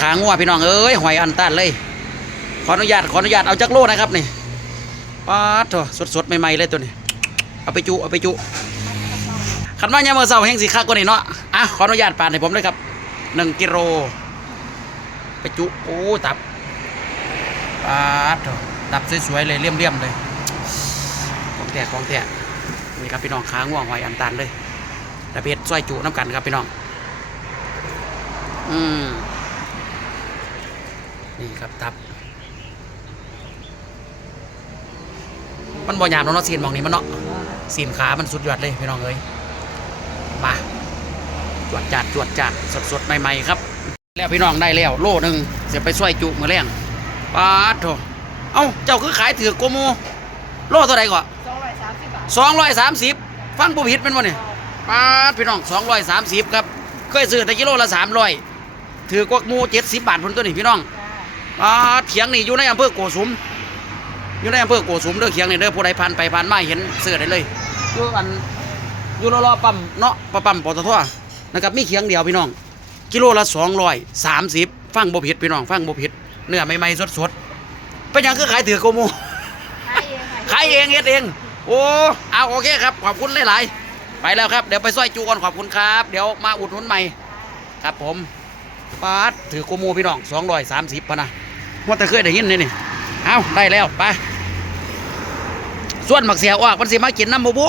ขางัวพี่น้องเอ้ยหอยอันตันเลย ขออนุญาตขออนุญาตเอาจักโลนะครับนี่ปาดโถสดๆใหม่ๆเลยตัวนี้ เอาไปจุเอาไปจุขันว่าเนี่ยามมื่อเสาร์แห่งสีคักกว่านี้เนาะอะขออนุญาตปาดให้ผมเลยครับหนึ่งกิโลไปจุโอ้ตับปาดโถตับสวยๆเลยเลี่ยมๆเลยของแท้ของแท้นี่ครับพี่น้องขาง่วงหอยอันตันเลยตะเพ็ดซอยจุน้ำกันครับพี่น้อง อืม นี่ครับตับ มันบ่ยามเนาะเนาะซีนหมองนี้มันเนาะซีนขา มันสุดยอดเลยพี่น้องเอ้ยมาจวดจัดจวดจัดสดสดๆใหม่ๆครับ แล้วพี่น้องได้แล้ว โลหนึ่งเสียไปช่วยจุมือแรงปาดโถเอ้าเจ้าคือขายถือกโกโมโลเท่าไหร่ก่อนสองร้อยสามสิบบาทสองร้อยสามสิบฟังผู้ผิดเป็นวะเนี่ยปาดพี่น้องสองร้อยสามสิบครับ เคยซื้อแต่กิโลละสามร้อยถือกวักหมูเจ็ดสิบบาทพุ่นตัวนี้พี่น้อง จ้าปาดเถียงนี่อยู่ในอำเภอโกสุม อยู่ในอำเภอโกสุมเด้อเขียงนี่เด้อผู้ใดผ่านไปผ่านมาเห็นเสื้อได้เลยอยู่อันอยู่รอๆปั๊มเนาะปะปั๊มปตทนะครับมีเขียงเดียวพี่น้อง กิโลละสองร้อยสามสิบฟังบ่ผิดพี่น้องฟังบ่ผิดเนื้อใหม่ๆสดๆเป็นหยังคือขายถือโกโมขายเองขายเองเฮ็ดเอง โอ้เอาโอเคครับขอบคุณหลายๆไปแล้วครับเดี๋ยวไปซอยจูก่อนขอบคุณครับ เดี๋ยวมาอุดหนุนใหม่ ครับผมปาดถือโกโมพี่น้องสองร้อยสามสิบพะนะ ว่าแต่เคยได้ยินนี่นี่เอาได้แล้วไปส่วนหมักเสียออกมันสิมากินน้ำบูบุ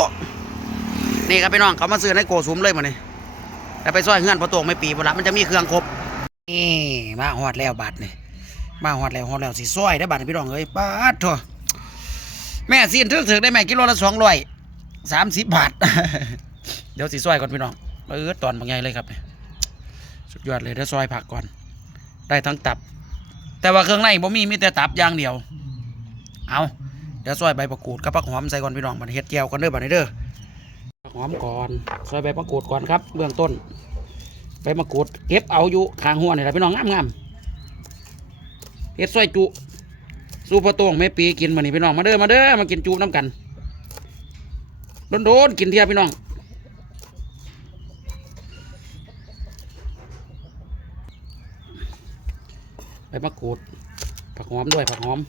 นี่ครับพี่น้องเขามาซื้อในโกสุมเลยมาเนี่แต่ไปซอยเฮือนพอตวงไม่ปีพอละมันจะมีเครื่องครบนี่มาฮอดแล้วบาทนี่มาฮอดแล้วฮอดแล้วสิซอยได้บาทพี่น้องเอ้ยปาดโถแม่ซีนถึกถึกได้แม่กิโลละสองร้อยสามสิบบาท เดี๋ยวสิซอยก่อนพี่น้องเออตอนบางไงเลยครับเนี่ยสุดยอดเลยเดี๋ยวซอยผักก่อน ได้ทั้งตับ แต่ว่าเครื่องในบ่มีมีแต่ตับอย่างเดียว เอาเดี๋ยวซอยใบประกูดกับผักหอมใส่ก่อนพี่น้องมันเฮ็ดเจียวกันเด้อบันเด้อผักหอมก่อนซอยใบประกูดก่อนครับเบื้องต้นใบมะกรูดเก็บเอาอยู่ข้างหัวนี่แหละพี่น้องงามๆเฮ็ดซอยจุสูพอโตงแม่ปีกินมานี่พี่น้องมาเด้อมาเด้อมากินจุน้ำกันโดนๆกินเทียพี่น้อง ใบมะกรูด ผักหอมด้วยผักหอม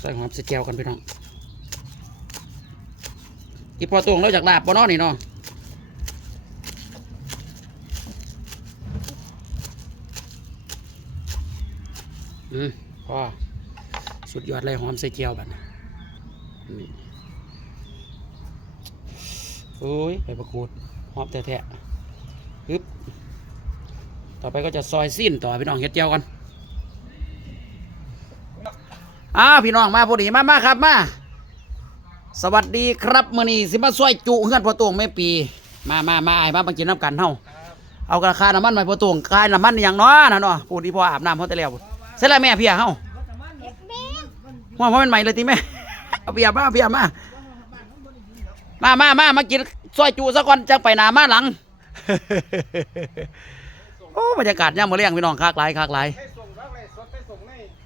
ใส่หอมส่แก้วกันพี่น้องอีพอตวงเราจากลาบบ่เนาะนี่เนาะอืมพอสุดยอดเลยหอมใส่เจียวบัดนี้โอ้ยไปประกูดหอมแท้ๆฮึบ ต่อไปก็จะซอยสิ้นต่อพี่น้องเฮ็ดเจียวกันอ้าวพี่น้องมาพอดีมามาครับมา สวัสดีครับมื่อนี้สิมาช่วยจุเฮือนพอตวงแม่ปี มามามาไอ้มามากินน้ำกันเฮาเอากระคาน้ำมันมาพอตวงคายน้ำมันอย่างน้อนะเนาะพูดดีพออาบน้ำเขาแต่แล้วเสร็จแล้วแม่เพียเฮาว่าเพราะมันใหม่เลยทีแม่เอาเพียมาเอาเพียมามามามามากินซอยจุซะก่อนจังไปหนามาหลัง โอ้บรรยากาศย่ามมื้อเลี้ยงพี่น้องคากหลายคากหลาย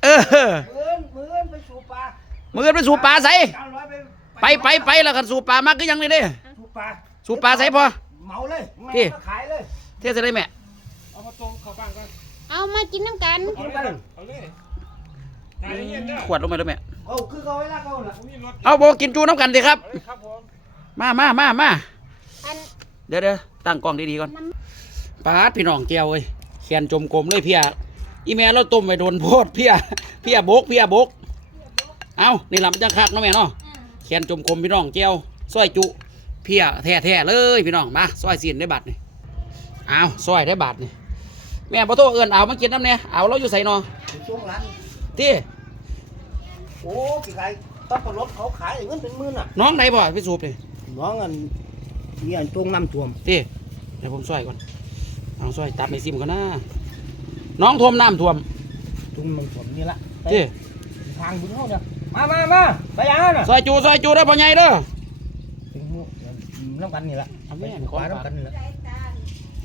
เออมือนมือนไปสูบปลามือไปสู่ป่าใส่เก้าร้อยไปไปไปไปแล้วกันสู่ป่ามากก็ยังนี่เด้สูบปลาสู่ป่าใส่พอ เหมาเลยพี่มาขายเลยเทศได้แม่เอามาตรงเข้าบ้านกันเอามากินน้ำกันกินกันเอาเลยนายเย็นเด้อขวดลงไปด้วยแม่เอาคือเขาไว้ละเขาละผมมีรถเอาโบกินจูน้ำกันดิครับ เอ้ยครับผมมามามามาอันเดี๋ยวเดี๋ยวตั้งกล้องดีๆก่อน ปาดพี่น้องเจียวเอ้ยแขนจมกลมเลยเพียอีแม่เราต้มไว้โดนโพดเพียเพียบกเพียบก เอานี่ลำจังคักเนาะแม่เนาะแขนจมกลมพี่น้องเจียวซอยจุเพียแท้ๆเลยพี่น้องมาซอยสินได้บัตรนี่เอาซอยได้บัตรนี่แม่พอโทษเอินเอามากินน้ำเนี่ยเอาเราอยู่ใส่นอช่วงร้านที่โอ้พี่ขายต้องรถเขาขายเงินเป็นหมื่นอะน้องไหนบ่พี่สูบนี่น้องอันนี่อันตรงน้ำท่วมที่เดี๋ยวผมซอยก่อน เอาซอยตัดในซิมก่อนนะน้องท่วมน้ำท่วมตรงน้ำท่วมนี่ละไปที่ทางบุญเขาเนี่ยมามามาไปยังไงน่ะซอยจูซอยจูได้อพ่อใหญ่เด้อตึงน้ำกันนี่ละเอาแม่ไปนขวาน้ำกันนี่ละ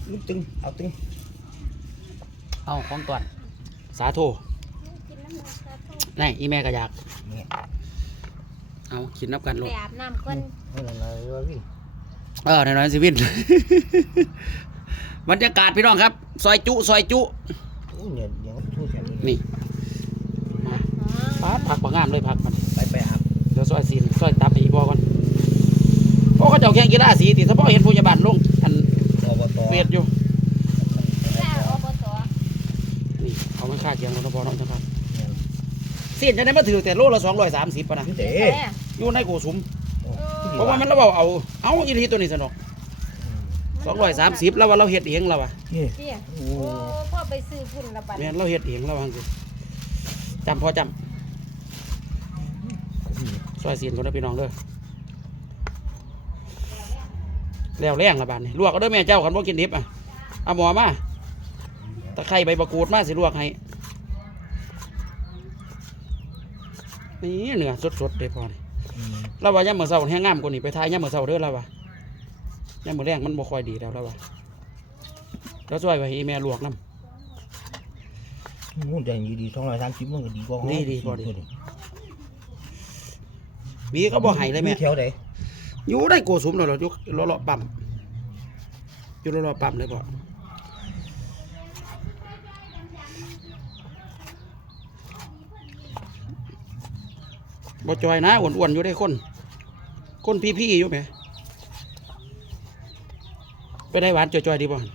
นี่ตึงเอาตึงเอาของก่อนสาโทนี่อีแม่ก็อยากนี่เอากินนับกันลูไปกอาบน้ำก่อนนี่อะไรวะพี่เออในน้อยสิวิน บรรยากาศพี่น้องครับ ซอยจุ ซอยจุโอ้เนี่ยเดี๋ยวทู่แขนเลยนี่มาปาดผักบางงามเลยผักมัน ไปไปอาบเดี๋ยวซอยซีนซอยตับให้อีกบอก่อนโอ้เขาเจ้าแข่งกีฬาสีติเฉพาะเห็นผู้ใหญ่บ้านลงอันอบตเฟียดอยู่ข้าอบตนี่เขามันค่าเคียงรถพอน้องจังครับซีนจะได้มาถือแต่โลละสองร้อยสามสิบปะนะเด้อยู่ในโกสุม โอ้เพราะว่ามันเราเอาเอา เอาอีทีตัวนี้สนอก สองร้อยสามสิบแล้วว่าเราเฮ็ดเองแล้ววะนี่เตี้ยโอ้โอ้พ่อไปซื้อพุ่นละบัดแม่นเราเฮ็ดเองแล้วว่าจังซี่จำพอจำซอยซีนคนนะพี่น้องเด้อแล้วแรงละบาดนี่ลวกก็เด้อแม่เจ้าคันบ่กินดิบอะเอาหมอมาตะไคร้ใบมะกรูดมาสิลวกให้นี่เนื้อสดๆเด้อพอนี่อืมเราว่ายามมื้อเช้าแห้งงามกว่านี้ไปทายยามมื้อเช้าเด้อเราว่า ยามมื้อแรงมันบ่ค่อยดีแล้วเราว่าแล้วช่วยไว้ให้แม่ลวกน้งูแดงดีๆสองร้อยสามสิบมันก็ดีกว่าดีดีกว่าดีำบีก็บ่ให้เลยแม่ แถวไหนอยู่ได้โกสุมแล้วเหรออยู่เลาะๆปั๊มอยู่เลาะๆปั๊มเลยบ่บ่จอยนะอ้วนๆอยู่ได้คน คนพี่ๆอยู่ไหม ไปได้หวานจอยๆดีบ่หั่น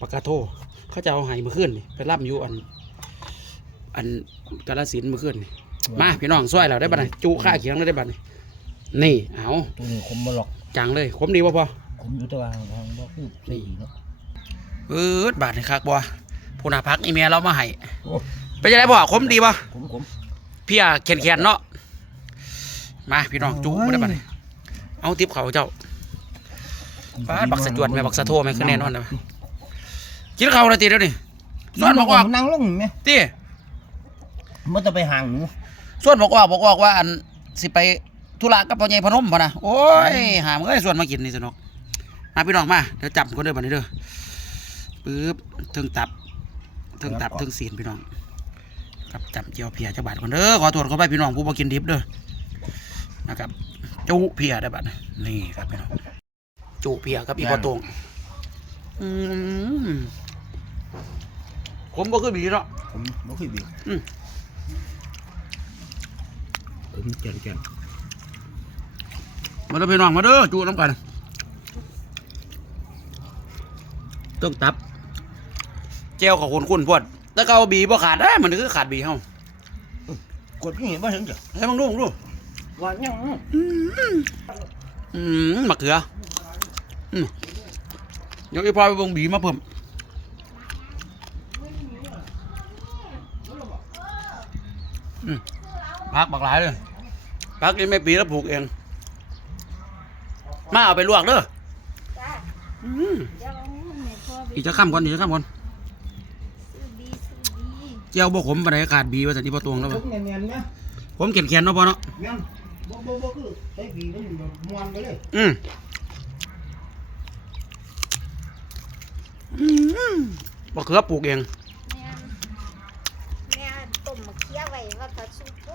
ปากกาโทเขาจะเอาไห้มาขึ้นนี่ไปล่ำอยู่อัน อันกาลสินธุ์มาขึ้นนี่มาพี่น้องซอยเราได้บัดนี้จูข้าเขียงเราได้บัดนี้นี่เอาตัวนี้คมมาหลอกจังเลยขมดีบ่พอคมอยู่แตะวันทางบ่คือสี่เนาะเออบาดนี่คักบ่ผู้น่าพักอีเมียเรามาให้โอ้เป็นจังไดบ่ขมดีบ่คมคมเพี่ยเขียนๆเนาะมาพี่น้องจูบ่ได้บัดนี้เอาทิปเขาเจ้า ปาดบักสะจวดแม่บักสะโทแม่คือแน่นอนนะกินข้าวแล้วติเดี๋ยวนี้ส่วนบอกว่านั่งลงไหมติมันจะไปห่างหนูส่วนบอกว่าบอกว่าว่าอันสิไปธุระกับพ่อใหญ่พนมพ่นนะโอ้ยหามเอ้ยส่วนมากินนี่สนุกมาพี่น้องมาเดี๋ยวจับคนเด้อบัดนี้เด้อปึ๊บถึงตับถึงตับถึงศีลพี่น้องครับจับเจียวเพียจักบาทก่อนเด้อขอโทษขอไปพี่น้องผู้บ่กินดิบเด้อนะครับจุเพียได้อบัดนี้นี่ครับพี่น้อง จุเพียกับอีปอตงอืมผมบ่คือบีเนาะผมบ่คือบีอืมผมแก่นแก่นมาเด้อพี่น้องมาเด้อจูน้ำกันต้องตับเจลกับคุณคุณพวดแต่เขาเอาบีบ่ขาดได้มันคือขาดบีเฮากดพี่เห็นบ่เห็นจ้ะให้มึงดูมึงดูว่ายังอืมมะเขืออืม เดี๋ยวอีพอไปเบิ่งบีมาเพิ่มอืมพักบักหลายเลยพักนี่ไม่ปีแล้วปลูกเอง มาเอาไปลวกเด้อจ้าอืมเดี๋ยวเอาเงินให้พ่อไปอีกจะข้ามก่อนอีกจะข้ามก่อนซื้อบีซื้อบีเจียวบ่ขมปานใดขาดบีว่าสันติบ่ตวงแล้วทุบ่กเนียนๆนะผมเขียนเขียนๆเนาะพ่อเนาะแม่นบ่บ่บ่คือใช้บีมันแบบ มวนไปเลยอืมอืมบ่เขือปลูกเองแม่แม่ต้มมะเขือไว้ว่าถ้าสุกโอ้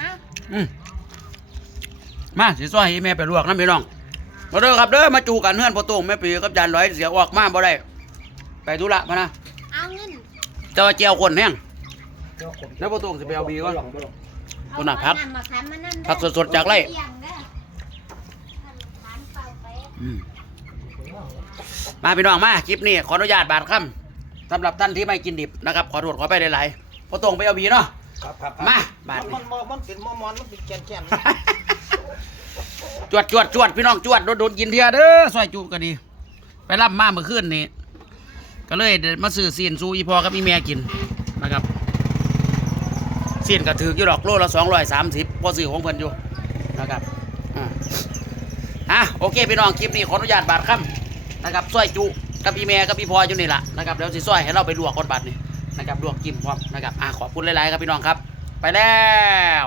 ฮะอืมมาสิซอยให้แม่ไปลวกน้ำพี่น้องมาเด้อครับเด้อมาจูกันเฮือนพ่อโตงแม่ปีกับจานร้อยเสียออกมาบ่ได้ ไปธุระพะนะเอาเงินแต่ว่าเจียวคนแห้งแล้วพ่อโตงสิไปเอาบีก่อนเอาคนน่ะพักน้ำมะขามมานั่นพักสดๆจากไร่เลี้ยงเด้อทานเปล่าไปอืม มาพี่น้องมาคลิปนี้ขออนุญาตบาดค่ำสำหรับท่านที่ไม่กินดิบนะครับ ขอโทษขอไปหลายๆพ่อโตงไปเอาบีเนาะครับครับมาบาดมันมันมันเป็นมอมอนมันเป็นแก่นแก่นจวดจวดจวดพี่น้องจวดโดนโดนกินเทียเด้อซอยจุก็ดี ไปรับมาเมื่อคืนนี่ก็เลยเดี๋ยวมาซื้อซีนซูอีพอกับอีแม่กินนะครับซีนก็ถืออยู่ดอกโลละสองร้อยสามสิบพอซื้อของเพิ่นอยู่นะครับอ่าอะโอเคพี่น้องคลิปนี้ขออนุญาตบาดค่ำ นะครับซอยจุกับอีแม่กับอีพออยู่นี่แหละนะครับแล้วสิซอยให้เราไปลวกคนบัตรนี่นะครับลวกกิมพร้อมนะครับอะขอบคุณหลายๆครับพี่น้องครับ ไปแล้ว